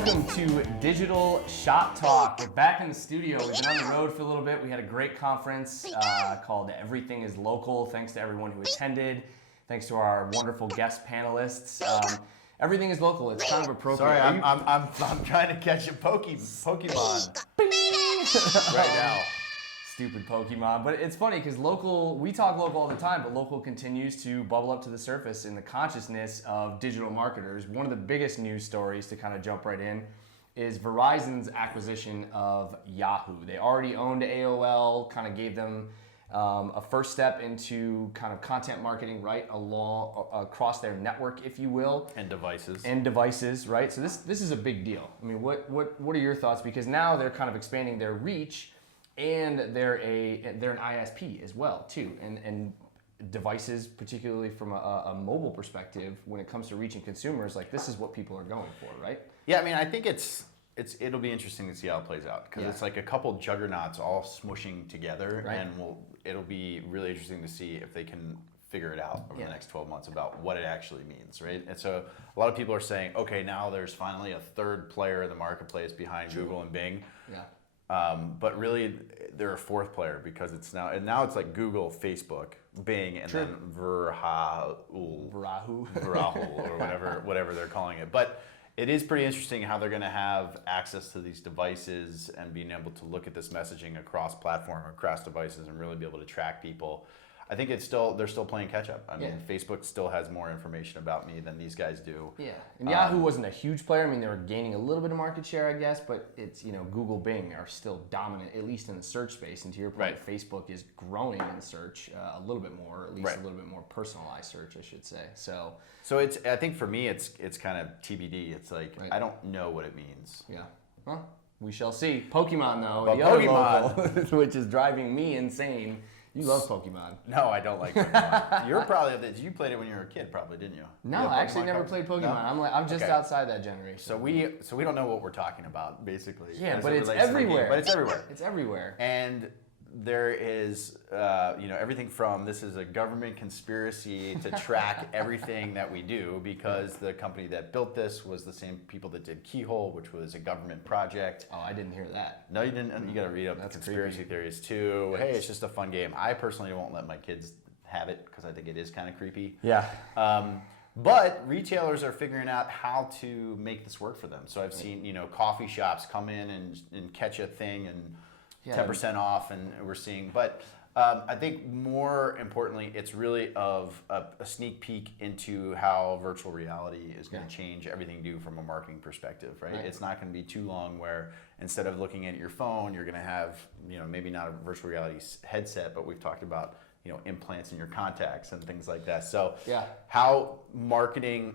welcome to Digital Shoptalk. We're back in the studio. We've been on the road for a little bit. We had a great conference called Everything is Local. Thanks to everyone who attended. Thanks to our wonderful guest panelists. Everything is local. It's kind of appropriate. Sorry, I'm trying to catch a Pokemon right now. Stupid Pokemon. But it's funny because local, we talk local all the time, but local continues to bubble up to the surface in the consciousness of digital marketers. One of the biggest news stories, to kind of jump right in, is Verizon's acquisition of Yahoo. They already owned AOL, kind of gave them a first step into kind of content marketing, right, across their network, if you will. And devices. And devices, right? So this is a big deal. I mean, what are your thoughts? Because now they're kind of expanding their reach, and they're an ISP as well, too. And devices, particularly from a mobile perspective, when it comes to reaching consumers, like this is what people are going for, right? Yeah, I mean, I think it'll be interesting to see how it plays out because it's like a couple juggernauts all smushing together, right. And it'll be really interesting to see if they can figure it out over the next 12 months about what it actually means, right? And so a lot of people are saying, okay, now there's finally a third player in the marketplace behind Google and Bing. Yeah. But really, they're a fourth player because it's now it's like Google, Facebook, Bing, and then Verahul or whatever they're calling it. But it is pretty interesting how they're going to have access to these devices and being able to look at this messaging across platform, across devices, and really be able to track people. I think they're still playing catch up. I mean, Facebook still has more information about me than these guys do. Yeah, and Yahoo wasn't a huge player. I mean, they were gaining a little bit of market share, I guess, but it's, Google, Bing are still dominant, at least in the search space. And to your point, Facebook is growing in search a little bit more, at least a little bit more personalized search, I should say. So I think for me, it's kind of TBD. It's like I don't know what it means. Yeah. Well, we shall see. Pokemon though, but the Pokemon, other local, which is driving me insane. You love Pokemon. No, I don't like Pokemon. You played it when you were a kid, probably, didn't you? No, I actually never played Pokemon. No? I'm just outside that generation. So we don't know what we're talking about, basically. Yeah, but it's everywhere. But it's everywhere. It's everywhere. And there is, everything from this is a government conspiracy to track everything that we do because the company that built this was the same people that did Keyhole, which was a government project. Oh, I didn't hear that. No, you didn't. You got to read up the conspiracy theories too. Hey, it's just a fun game. I personally won't let my kids have it because I think it is kind of creepy. Yeah. But retailers are figuring out how to make this work for them. So I've seen, coffee shops come in and catch a thing and 10% off, and we're seeing. But I think more importantly, it's really of a sneak peek into how virtual reality is going to change everything you do from a marketing perspective, right? It's not going to be too long where instead of looking at your phone, you're going to have, maybe not a virtual reality headset, but we've talked about, implants in your contacts and things like that. So how marketing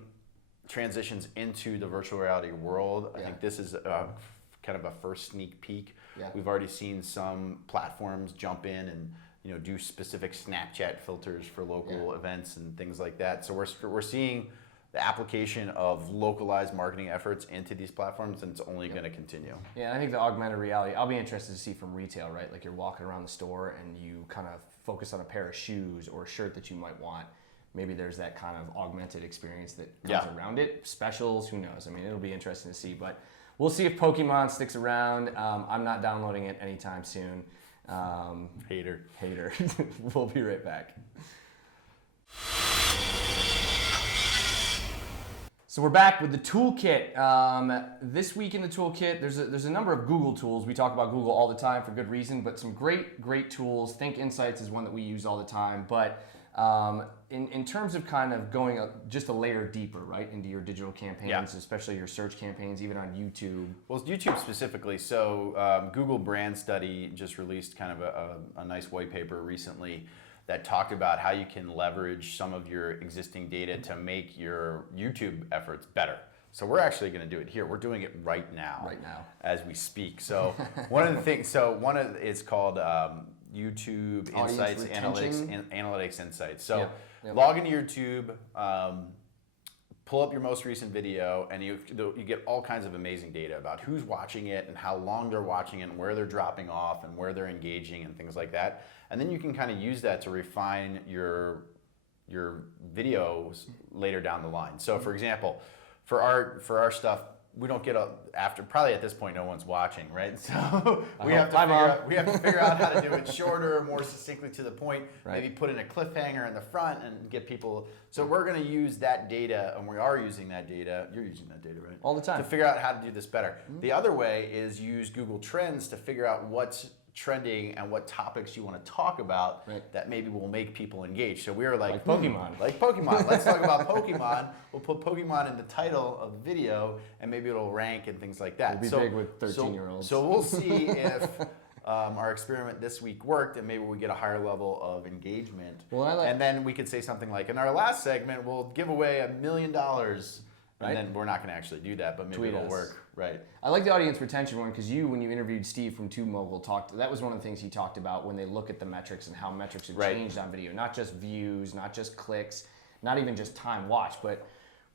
transitions into the virtual reality world, I think this is kind of a first sneak peek. Yeah. We've already seen some platforms jump in and do specific Snapchat filters for local events and things like that. So we're seeing the application of localized marketing efforts into these platforms, and it's only going to continue. Yeah, I think the augmented reality, I'll be interested to see from retail, right? Like you're walking around the store and you kind of focus on a pair of shoes or a shirt that you might want. Maybe there's that kind of augmented experience that comes around it. Specials, who knows? I mean, it'll be interesting to see, but we'll see if Pokemon sticks around. I'm not downloading it anytime soon. Hater. We'll be right back. So we're back with the toolkit. This week in the toolkit, there's a number of Google tools. We talk about Google all the time for good reason, but some great tools. Think Insights is one that we use all the time, but in terms of kind of going just a layer deeper, right, into your digital campaigns, especially your search campaigns, even on YouTube. Well, YouTube specifically. So Google Brand Study just released kind of a nice white paper recently that talked about how you can leverage some of your existing data to make your YouTube efforts better. So we're actually going to do it here. We're doing it right now as we speak. So one of the things, it's called YouTube Insights Analytics Insights. So log into YouTube, pull up your most recent video, and you get all kinds of amazing data about who's watching it and how long they're watching it and where they're dropping off and where they're engaging and things like that. And then you can kind of use that to refine your videos later down the line. So for example, for our stuff, we don't get probably at this point no one's watching, right? So we have to figure out how to do it shorter, more succinctly to the point. Right. Maybe put in a cliffhanger in the front and get people. So we're going to use that data, and we are using that data. You're using that data, right? All the time. To figure out how to do this better. The other way is use Google Trends to figure out what's trending and what topics you want to talk about that maybe will make people engage. So we are like Pokemon. Like Pokemon. Let's talk about Pokemon. We'll put Pokemon in the title of the video, and maybe it'll rank and things like that. It'll be big with 13-year-olds. So we'll see if our experiment this week worked, and maybe we get a higher level of engagement. And then we could say something like, in our last segment, we'll give away $1 million. And then we're not going to actually do that, but maybe it'll work. Right. I like the audience retention one because when you interviewed Steve from TubeMogul, that was one of the things he talked about when they look at the metrics and how metrics have changed on video. Not just views, not just clicks, not even just time watched, but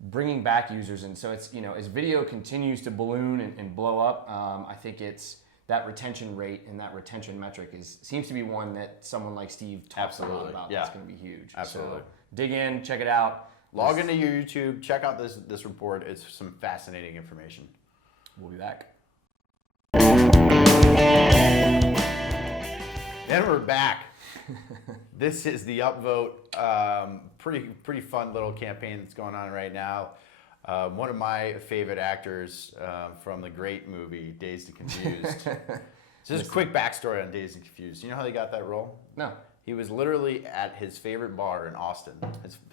bringing back users. And so it's, as video continues to balloon and blow up, I think it's that retention rate and that retention metric seems to be one that someone like Steve talks a lot about. That's going to be huge. Absolutely. So dig in, check it out. Log into your YouTube, check out this report. It's some fascinating information. We'll be back. Then we're back. This is the upvote. Pretty fun little campaign that's going on right now. One of my favorite actors from the great movie Dazed and Confused. So just a quick backstory on Dazed and Confused. You know how they got that role? No. He was literally at his favorite bar in Austin.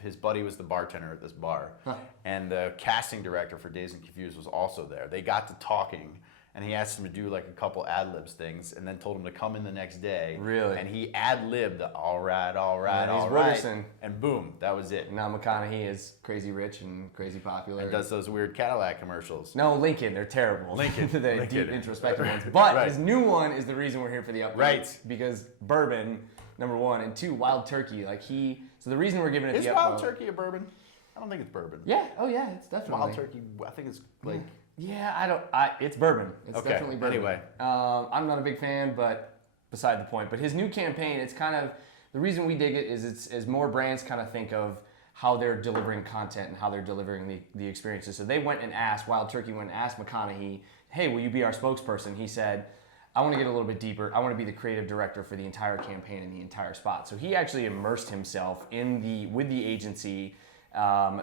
His buddy was the bartender at this bar. And the casting director for Dazed and Confused was also there. They got to talking, and he asked him to do like a couple ad-libs things, and then told him to come in the next day. Really? And he ad-libbed, all right, he's Robertson. And boom, that was it. Now McConaughey is crazy rich and crazy popular. And does those weird Cadillac commercials. No, Lincoln, they're terrible. Lincoln. The deep introspective ones. But his new one is the reason we're here for the upvote. Right. Because bourbon, number one, and two, wild turkey. So the reason we're giving it the upvote. Is wild turkey a bourbon? I don't think it's bourbon. Yeah. Oh yeah, it's definitely. Wild turkey, I think it's like. Yeah, it's bourbon. It's definitely bourbon. Anyway. I'm not a big fan, but beside the point. But his new campaign, it's kind of, the reason we dig it is it's as more brands kind of think of how they're delivering content and how they're delivering the experiences. So they went and asked, Wild Turkey went and asked McConaughey, hey, will you be our spokesperson? He said, I want to get a little bit deeper. I want to be the creative director for the entire campaign and the entire spot. So he actually immersed himself with the agency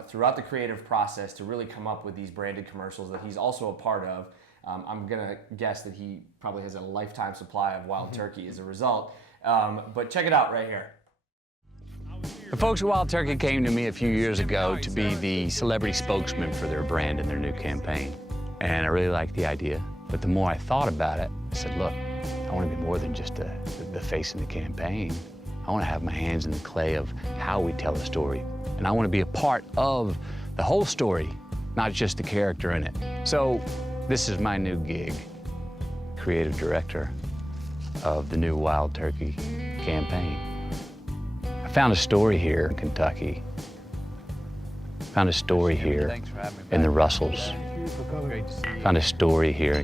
throughout the creative process to really come up with these branded commercials that he's also a part of. I'm going to guess that he probably has a lifetime supply of Wild Turkey as a result. But check it out right here. The folks at Wild Turkey came to me a few years ago to be the celebrity spokesman for their brand and their new campaign. And I really liked the idea. But the more I thought about it, I said, look, I want to be more than just the face in the campaign. I want to have my hands in the clay of how we tell the story. And I want to be a part of the whole story, not just the character in it. So this is my new gig, creative director of the new Wild Turkey campaign. I found a story here in Kentucky. Found a story here in the Russells. Found a story here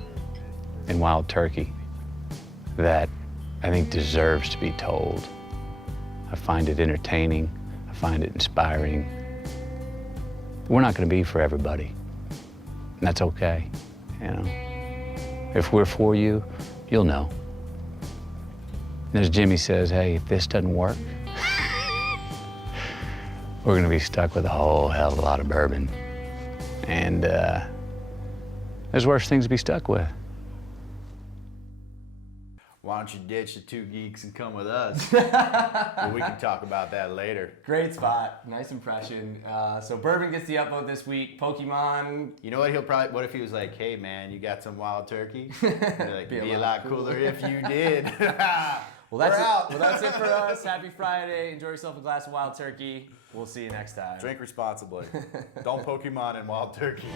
in Wild Turkey that I think deserves to be told. I find it entertaining. I find it inspiring. We're not going to be for everybody, and that's okay. If we're for you, you'll know. And as Jimmy says, hey, if this doesn't work, we're going to be stuck with a whole hell of a lot of bourbon. And there's worse things to be stuck with. Why don't you ditch the two geeks and come with us? Well, we can talk about that later. Great spot. Nice impression. So Bourbon gets the upvote this week. Pokemon. You know what? What if he was like, hey, man, you got some wild turkey? Like, be a lot cooler if you did. Well, that's it for us. Happy Friday. Enjoy yourself a glass of wild turkey. We'll see you next time. Drink responsibly. Don't Pokemon and wild turkey.